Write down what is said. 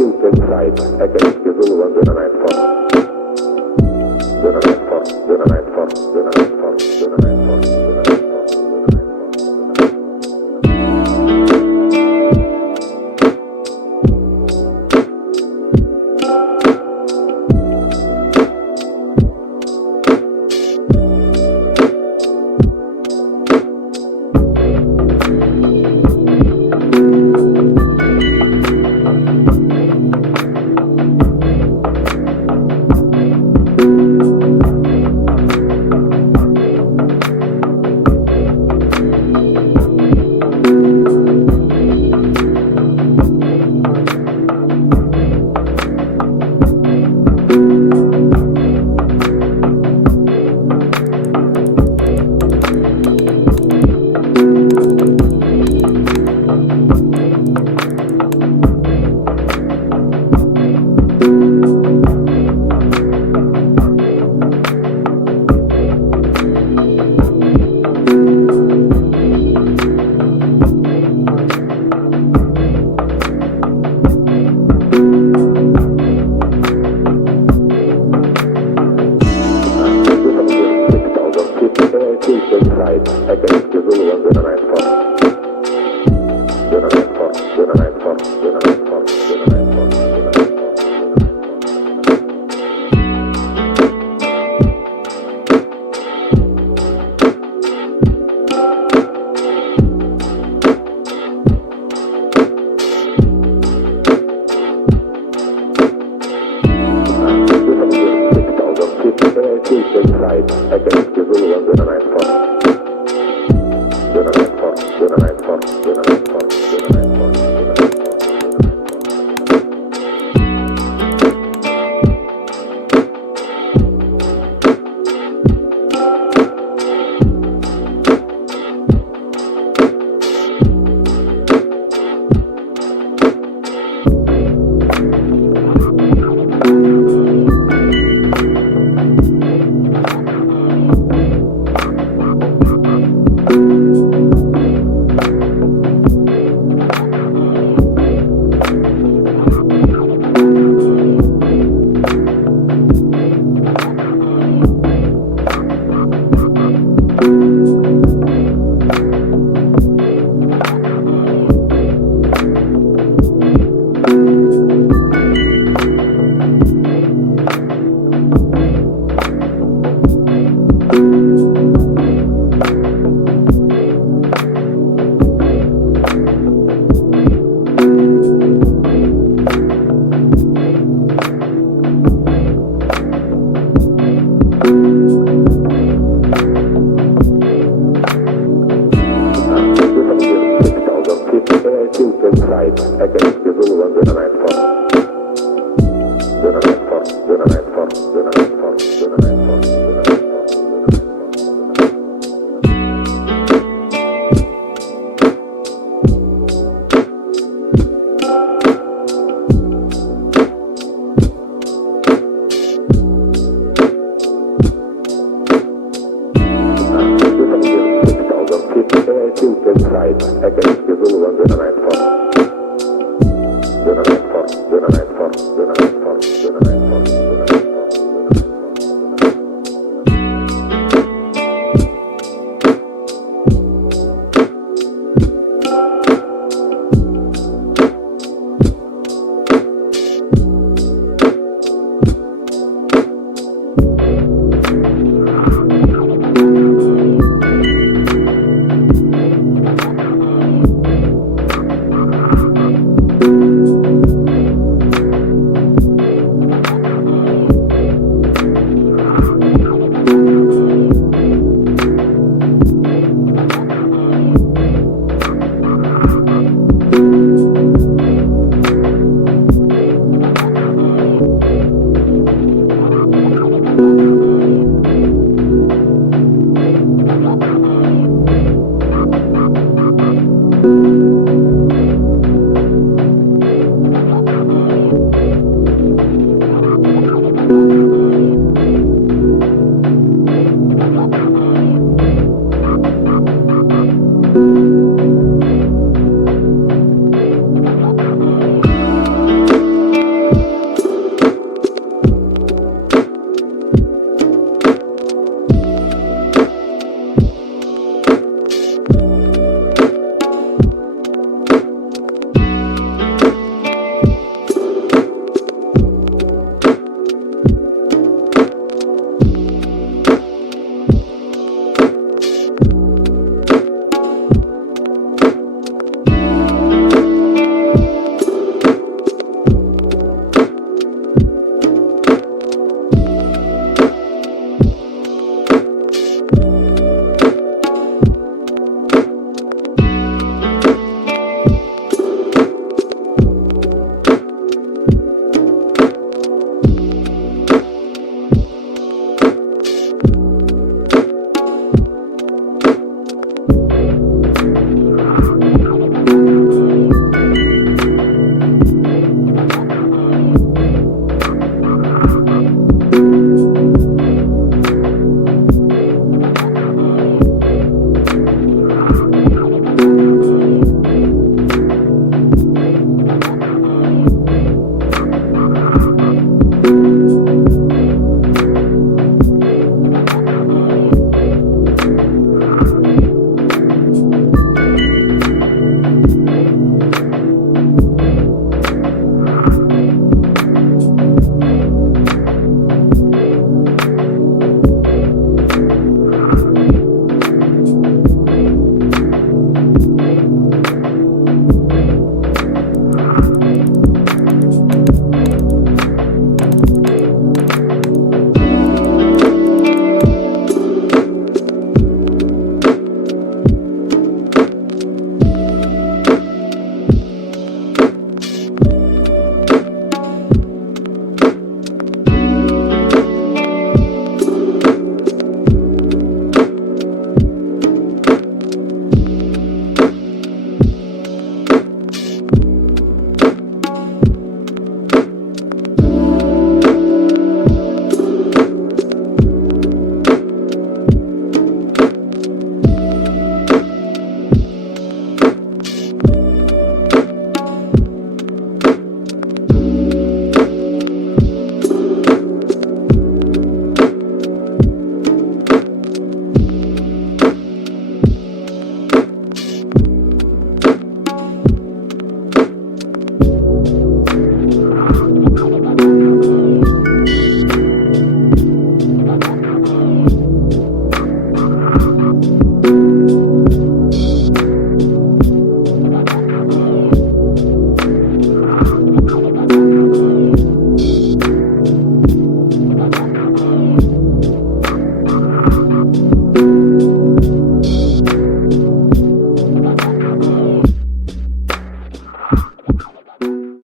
tilted side, against the rule on the night for. The night for, the night for, the night for, the night for, the night for. Against the rule on the night for. The night for, the night for, the night for, the night for, the night for. Against the rule on the night for. The night for, the night for, the night for, the night for, the night for. Against the rule on the night for. The night for, the night for, the night for, the night for, the night for. Tilted side, against the rule on the night for. The night for, the night for, the night for, the night for.